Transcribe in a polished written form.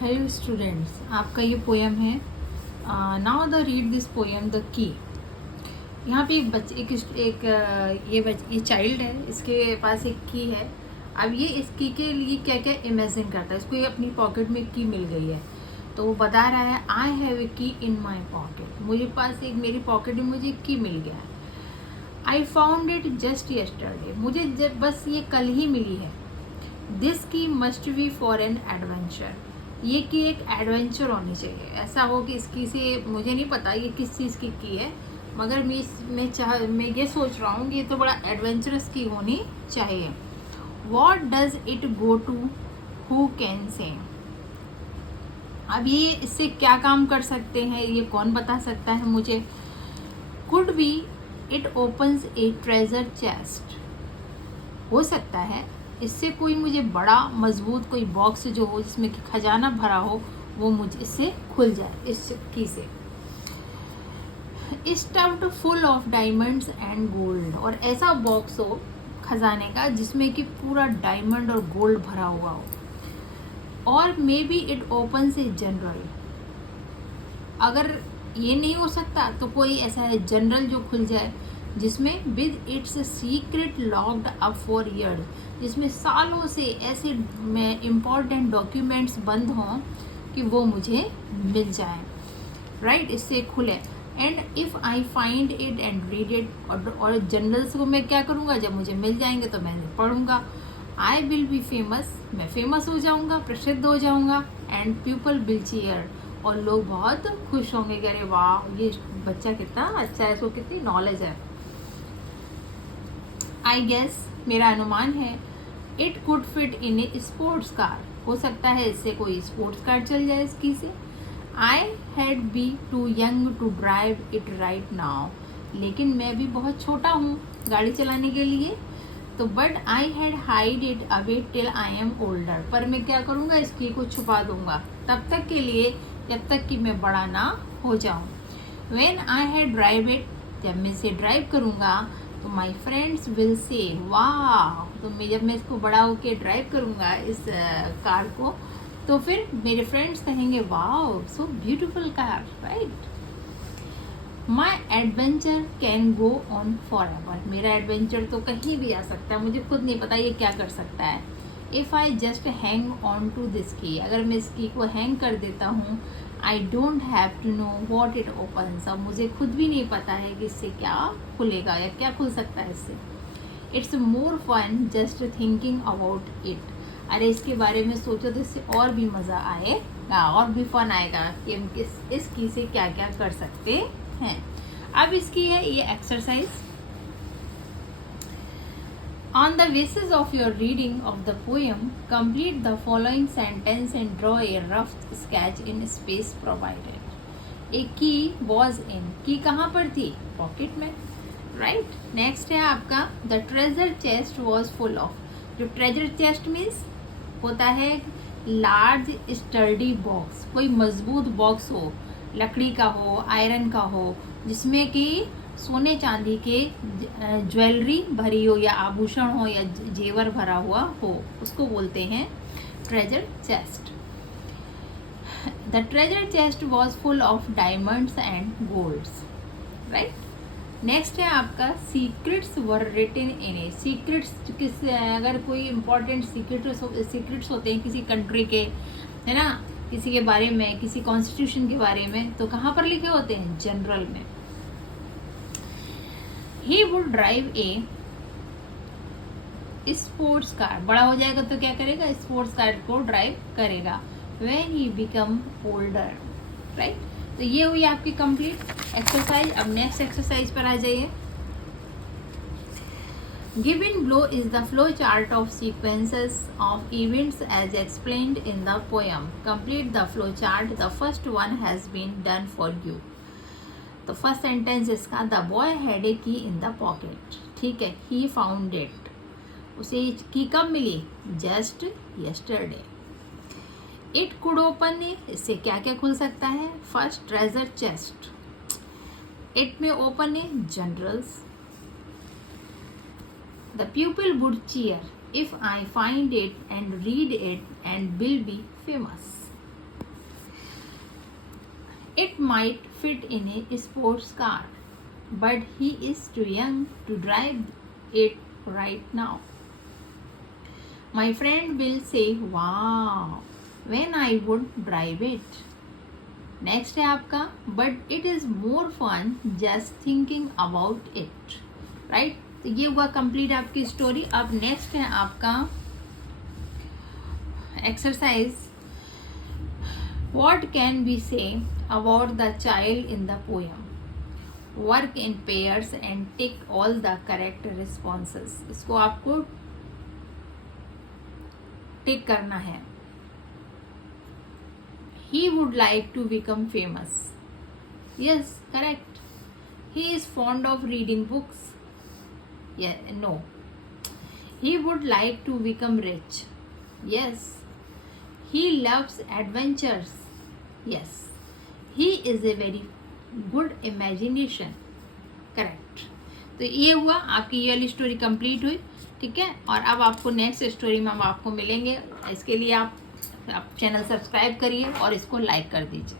Hello students, आपका ये poem है। Now the read this poem the key. यहाँ पे एक बच्चे ये चाइल्ड है, इसके पास एक की है। अब ये इस की के लिए क्या क्या इमेजिन करता है। इसको ये अपनी पॉकेट में की मिल गई है, तो वो बता रहा है आई हैव ए की इन माई पॉकेट। मुझे पास एक मेरी पॉकेट में मुझे की मिल गया है। I found it just yesterday. मुझे जब बस ये कल ही मिली है। दिस की must be for an adventure. ये की एक एडवेंचर होनी चाहिए। ऐसा हो कि इसकी से मुझे नहीं पता ये किस चीज़ की है, मगर मैं ये सोच रहा हूँ कि ये तो बड़ा एडवेंचरस की होनी चाहिए। What does it go to, who can say. अब ये इससे क्या काम कर सकते हैं, ये कौन बता सकता है मुझे। Could be it opens A treasure chest. हो सकता है इससे कोई मुझे बड़ा मजबूत कोई बॉक्स जो हो जिसमें कि खजाना भरा हो, वो मुझे इससे खुल जाए इस की से। Stuffed full of diamonds and gold. और ऐसा बॉक्स हो खजाने का जिसमें कि पूरा डायमंड और गोल्ड भरा हुआ हो। और मे बी इट ओपन से जनरल। अगर ये नहीं हो सकता तो कोई ऐसा है जनरल जो खुल जाए जिसमें with its secret locked up for years, जिसमें सालों से ऐसे में इम्पॉर्टेंट डॉक्यूमेंट्स बंद हों कि वो मुझे मिल जाए। राइट, इससे खुले। And if I find it and read it. और जनरल्स को मैं क्या करूँगा, जब मुझे मिल जाएंगे तो मैं पढ़ूँगा। I will be famous. मैं फेमस हो जाऊँगा, प्रसिद्ध हो जाऊँगा। And people will cheer. और लोग बहुत खुश होंगे कि अरे वाह, ये बच्चा कितना अच्छा है, इसको कितनी नॉलेज है। आई गेस, मेरा अनुमान है, it could fit in A sports car. हो सकता है इससे कोई स्पोर्ट्स कार चल जाए इसकी से। I had be too young to drive it right now. लेकिन मैं भी बहुत छोटा हूँ गाड़ी चलाने के लिए। तो but I had hide it away till I am older. पर मैं क्या करूँगा, इसकी को छुपा दूंगा तब तक के लिए जब तक कि मैं बड़ा ना हो जाऊँ। When I had drive it. जब मैं इसे ड्राइव करूँगा तो माई फ्रेंड्स विल से वाह। तो जब मैं इसको बड़ा होके ड्राइव करूँगा इस कार को, तो फिर मेरे फ्रेंड्स कहेंगे वाह so beautiful car, right. My adventure can go on for ever. मेरा एडवेंचर तो कहीं भी आ सकता है, मुझे खुद नहीं पता ये क्या कर सकता है। If I just hang on to this key. अगर मैं इस की को हैंग कर देता हूँ, I don't have to know what it opens. अब मुझे खुद भी नहीं पता है कि इससे क्या खुलेगा या क्या खुल सकता है इससे। It's more fun just thinking about it. अरे इसके बारे में सोचो तो इससे और भी मज़ा आएगा और भी फन आएगा कि हम इस की से क्या क्या कर सकते हैं। अब इसकी है ये exercise. On the basis of your reading of the poem, complete the following sentence and draw a rough sketch in space provided. A key was in. की कहाँ पर थी? पॉकेट में, राइट। नेक्स्ट है आपका the treasure chest was full of. जो treasure chest means होता है लार्ज स्टर्डी बॉक्स। कोई मजबूत बॉक्स हो, लकड़ी का हो, आयरन का हो, जिसमें कि सोने चांदी के ज्वेलरी भरी हो या आभूषण हो या जेवर भरा हुआ हो, उसको बोलते हैं treasure chest. The treasure chest was full of diamonds and golds, right. Next है आपका secrets were written in a. Secrets किस, अगर कोई इंपॉर्टेंट सीक्रेट्स होते हैं किसी कंट्री के, है ना, किसी के बारे में, किसी कॉन्स्टिट्यूशन के बारे में, तो कहाँ पर लिखे होते हैं? जनरल में। He would drive a sports car. बड़ा हो जाएगा तो क्या करेगा? स्पोर्ट्स कार को ड्राइव करेगा। When he become older, right. तो ये हुई आपकी कंप्लीट एक्सरसाइज। अब नेक्स्ट एक्सरसाइज पर आ जाइए। Given below is the flow chart of sequences of events as explained in the poem. Complete the flow chart. The first one has been done for you. तो first sentence इसका, the boy had a की in the pocket. ठीक है, he found it. उसे की कब मिली? Just yesterday. It could open a. इससे क्या क्या खुल सकता है? First treasure chest. It may open a journals. The people would cheer if I find it and read it and will be famous. It might fit in a sports car, but he is too young to drive it right now. My friend will say, wow, when I would drive it. Next है आपका, but it is more fun just thinking about it, right. तो ये हुआ complete आपकी story. अब next है आपका exercise, what can be say about the child in the poem, work in pairs and tick all the correct responses. इसको आपको टिक करना है। He would like to become famous. Yes, correct. He is fond of reading books. Yeah, no. He would like to become rich. Yes. He loves adventures. Yes. He is a very good imagination. Correct. तो ये हुआ आपकी ये वाली story complete हुई, ठीक है। और अब आपको नेक्स्ट स्टोरी में हम आपको मिलेंगे। इसके लिए आप चैनल सब्सक्राइब करिए और इसको लाइक कर दीजिए।